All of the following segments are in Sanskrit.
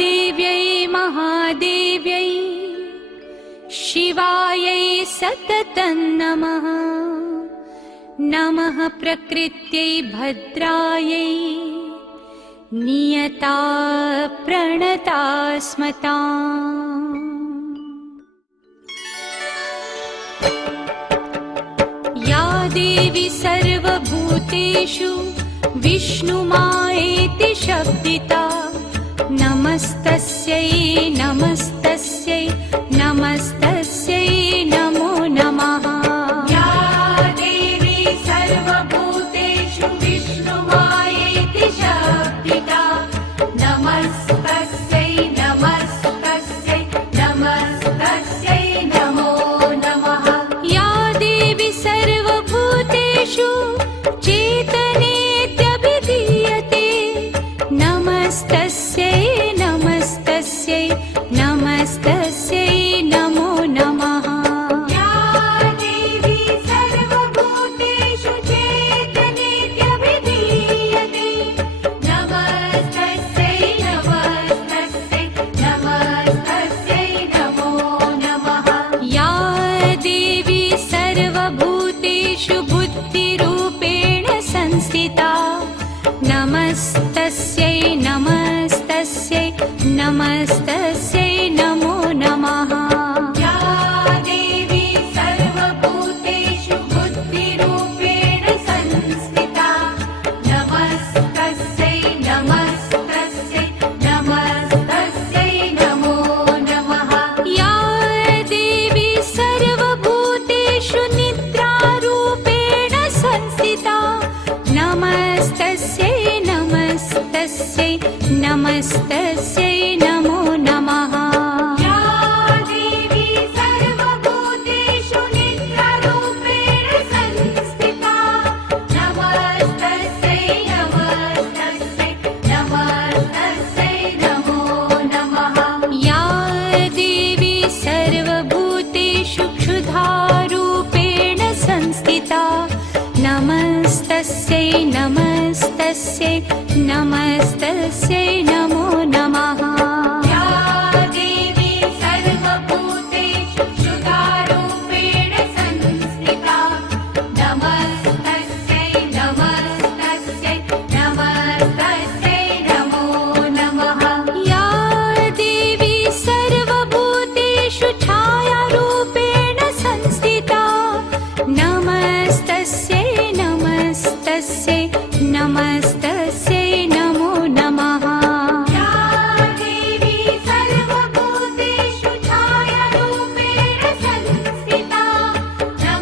देव्यै महादेव्यै शिवायै सततं नमः। नमः प्रकृत्यै भद्रायै नियता प्रणता स्मताम्। या देवी सर्वभूतेषु विष्णुमायेति शब्दिता नमस्तस्यै नमस्तस्यै नमस्तस्यै नमो नमः। या देवी सर्वभूतेषु विष्णुमायेति शब्दिता नमस्तस्यै नमस्तस्यै नमस्तस्यै नमो नमः। या देवी सर्वभूतेषु चेतनेत्यभिधीयते नमस्तस्यै नमस्तस्यै नमस्तस्यै नमो नमः। या देवी सर्वभूतेषु चेतनेत्यभिधीयते नमस्तस्यै नमस्तस्यै नमस्तस्यै नमो नमः। या देवी सर्वभूतेषु बुद्धिरूपेण संस्थिता नमस्तस्यै नमस्तस्यै नमस्तस्यै नमो नमः। या देवी सर्वभूतेषु बुद्धिरूपेण संस्थिता नमस्तस्यै नमस्तस्यै नमस्तस्यै नमो नमः। या देवी सर्वभूतेषु निद्रारूपेण संस्थिता नमस्तस्यै नमस्तस्यै नमस्तस्यै नमो नमः। या देवी सर्वभूतेषु निद्रारूपेण संस्थिता नमस्तस्यै नमस्तस्यै नमस्तस्यै नमो नमः। या देवी सर्वभूतेषु क्षुधारूपेण संस्थिता नमस्तस्यै नमस्तस्यै नमस्तस्यै नमो नमः। या देवी सर्वभूतेषु क्षुधारूपेण संस्थिता नमस्तस्यै नमस्तस्यै नमस्तस्यै नमो नमः। या देवी सर्वभूतेषु छायारूपेण संस्थिता नमस्तस्यै नमस्तस्यै नमस्तस्यै नमो नमः। या देवी सर्वभूतेषु छायारूपेण संस्थिता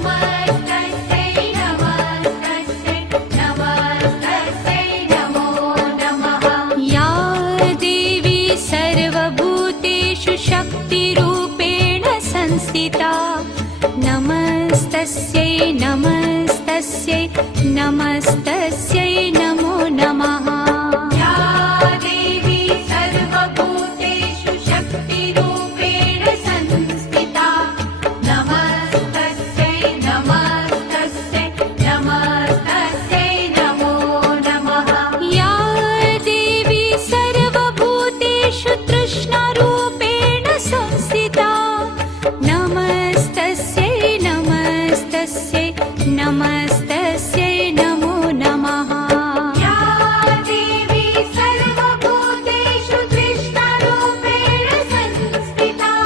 नमस्तस्यै नमस्तस्यै नमस्तस्यै नमो नमः। या देवी सर्वभूतेषु शक्तिरूपेण संस्थिता नमस्तस्यै नमस्तस्यै नमस्तस्यै नमो नमः। या देवी सर्वभूतेषु शक्तिरूपेण संस्थिता नमस्तस्यै नमस्तस्यै नमस्तस्यै नमो नमः। या देवी सर्वभूतेषु तृष्णारूपेण संस्थिता नमस्तस्यै नमस्तस्यै नमस्तस्यै नमो नमः। या देवी सर्वभूतेषु तृष्णारूपेण संस्थिता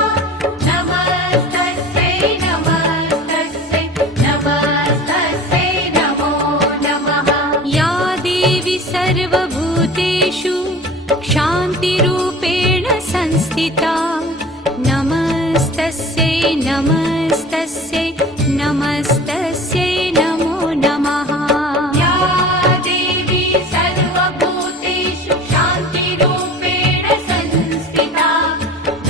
नमस्तस्यै नमस्तस्यै नमस्तस्यै नमो नमः। या देवी सर्वभूतेषु क्षान्तिरूपेण संस्थिता नमस्तस्यै नमस्तस्यै नमस्तस्यै नमो नमः। या देवी सर्वभूतेषु शान्तिरूपेण संस्थिता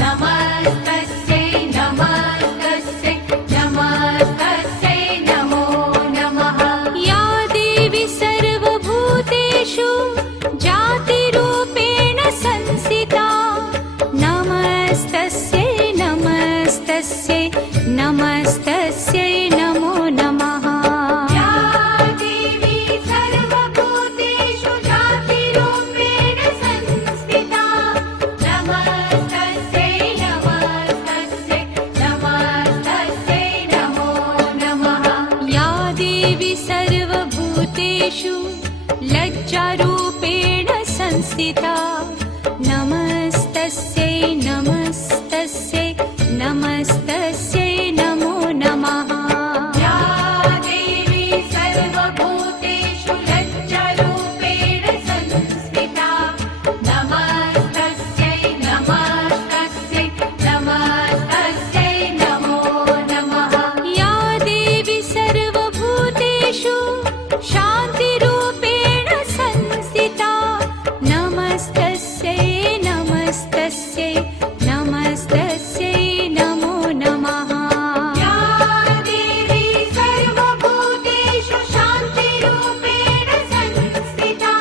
नमस्तस्यै नमस्तस्यै नमस्तस्यै नमो नमः। या देवी सर्वभूतेषु जातिरूपेण संस्थिता नमस्तस्यै नमस्तस्यै नमस्तस्यै नमो नमः। नमस्तस्यै नमस्तस्यै नमस्तस्यै नमो नमः या देवी सर्वभूतेषु लज्जारूपेण संस्थिता नमस्तस्यै नमस्तस्यै नमस्तस्यै नमो नमः या देवी सर्वभूतेषु शान्तिरूपेण संस्थिता नमस्तस्यै नमस्तस्यै नमस्तस्यै नमो नमः या देवी सर्वभूतेषु शान्तिरूपेण संस्थिता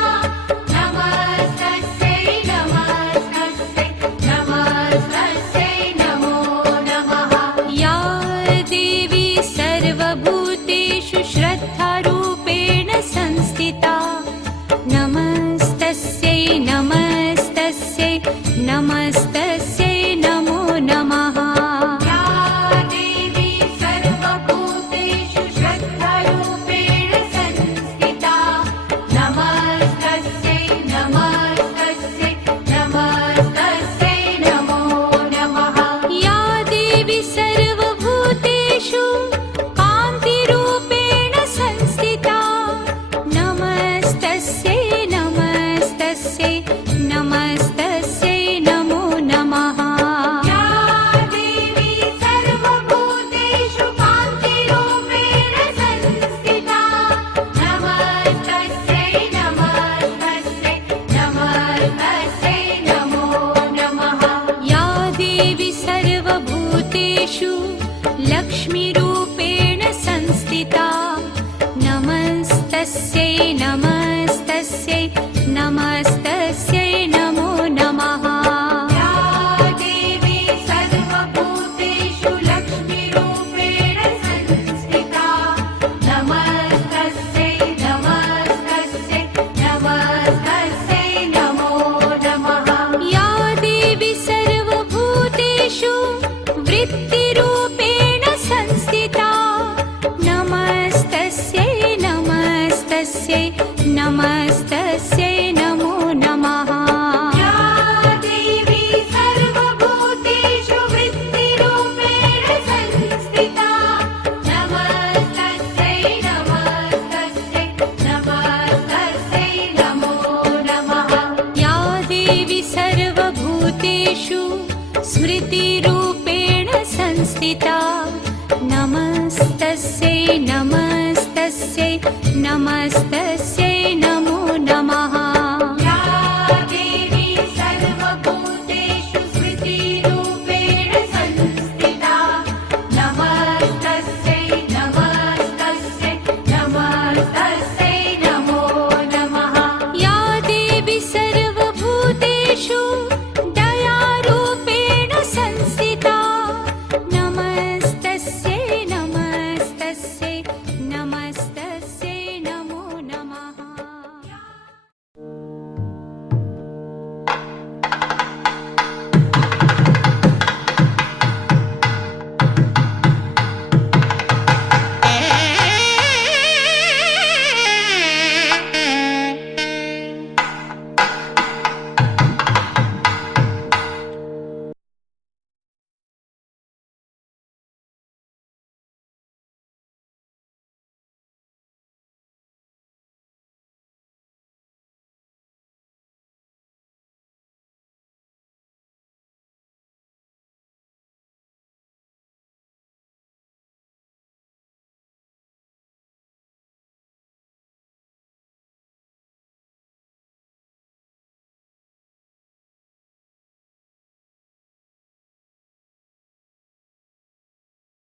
नमस्तस्यै नमस्तस्यै नमस्तस्यै नमो नमः या देवी सर्वभूतेषु श्रद्धारूपेण संस्थिता नमस्तस्यै नमस्तस्यै नमस्तस्यै नमो नमः या देवी सर्वभूतेषु श्रद्धारूपेण संस्थिता नमस्तस्यै नमस्तस्यै नमस्तस्यै नमो नमः या देवी सर्वभूतेषु कान्तिरूपेण संस्थिता नमस्तस्यै नमस्तस्यै नमस्तस्यै नमो नमः या देवी सर्वभूतेषु कान्तिरूपेण संस्थिता नमस्तस्यै नमस्तस्यै नमस्तस्यै नमो नमः या देवी सर्वभूतेषु लक्ष्मीरूपेण संस्थिता नमस्तस्यै नमस्तस्यै नमस्तस्यै नमो नमः या देवी सर्वभूतेषु लक्ष्मीरूपेण संस्थिता नमस्तस्यै नमस्तस्यै नमस्तस्यै नमो नमः या देवी सर्वभूतेषु वृत्तिरूपेण संस्थिता नमस्तस्यै नमस्तस्यै नमस्तस्यै नमो नमः या देवी सर्वभूतेषु वृत्तिरूपेण संस्थिता नमस्तस्यै नमस्तस्यै नमस्तस्यै नमो नमः या देवी सर्वभूतेषु स्मृतिरूपेण संस्थिता नमस्तस्यै नमस्तस्यै नमस्तस्यै नमो नमः